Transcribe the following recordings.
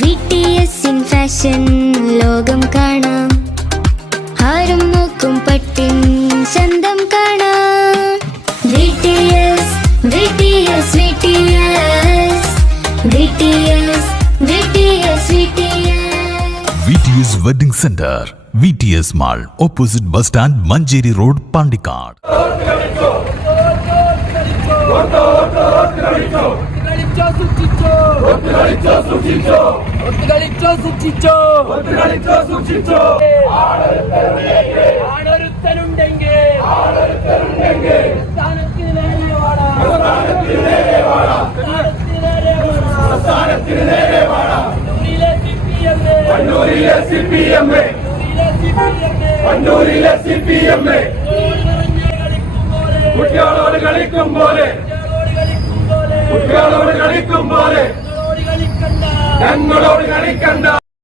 VTS in fashion ലോകം കാണാം, ആരും നോക്കും പട്ടിൻ ചന്തം കാണാം. VTS VTS VTS VTS VTS VTS VTS Wedding Center, VTS Mall, opposite bus stand, Manjeri Road, Pandikad.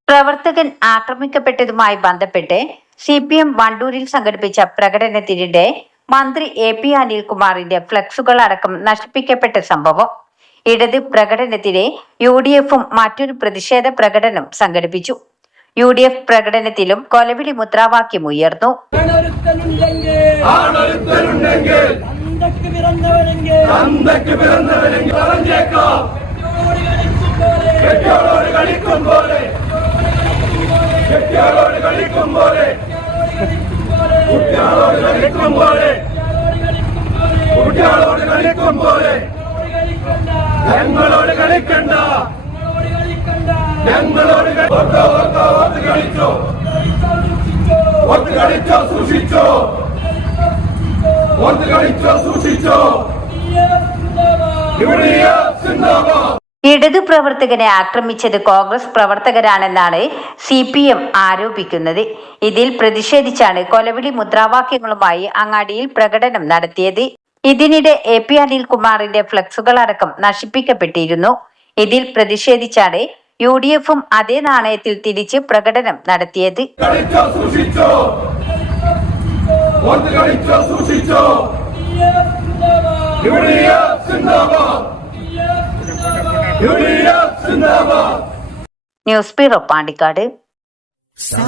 പ്രവർത്തകൻ ആക്രമിക്കപ്പെട്ടതുമായി ബന്ധപ്പെട്ട് CPM വണ്ടൂരിൽ സംഘടിപ്പിച്ച പ്രകടനത്തിനിടെ മന്ത്രി AP അനിൽകുമാറിന്റെ ഫ്ലക്സുകൾ അടക്കം നശിപ്പിക്കപ്പെട്ട സംഭവം. ഇടത് പ്രകടനത്തിനെ UDFും മറ്റൊരു പ്രതിഷേധ പ്രകടനം സംഘടിപ്പിച്ചു. UDF പ്രകടനത്തിലും കൊലവിളി മുദ്രാവാക്യം ഉയർന്നു. ഇടതു പ്രവർത്തകനെ ആക്രമിച്ചത് കോൺഗ്രസ് പ്രവർത്തകരാണെന്നാണ് CPM ആരോപിക്കുന്നത്. ഇതിൽ പ്രതിഷേധിച്ചാണ് കൊലവിളി മുദ്രാവാക്യങ്ങളുമായി അങ്ങാടിയിൽ പ്രകടനം നടത്തിയത്. ഇതിനിടെ AP അനിൽകുമാറിന്റെ ഫ്ലക്സുകൾ അടക്കം നശിപ്പിക്കപ്പെട്ടിരുന്നു. ഇതിൽ പ്രതിഷേധിച്ചാണ് UDFും അതേ നാണയത്തിൽ തിരിച്ച് പ്രകടനം നടത്തിയത്. News bureau Pandikkad. Sa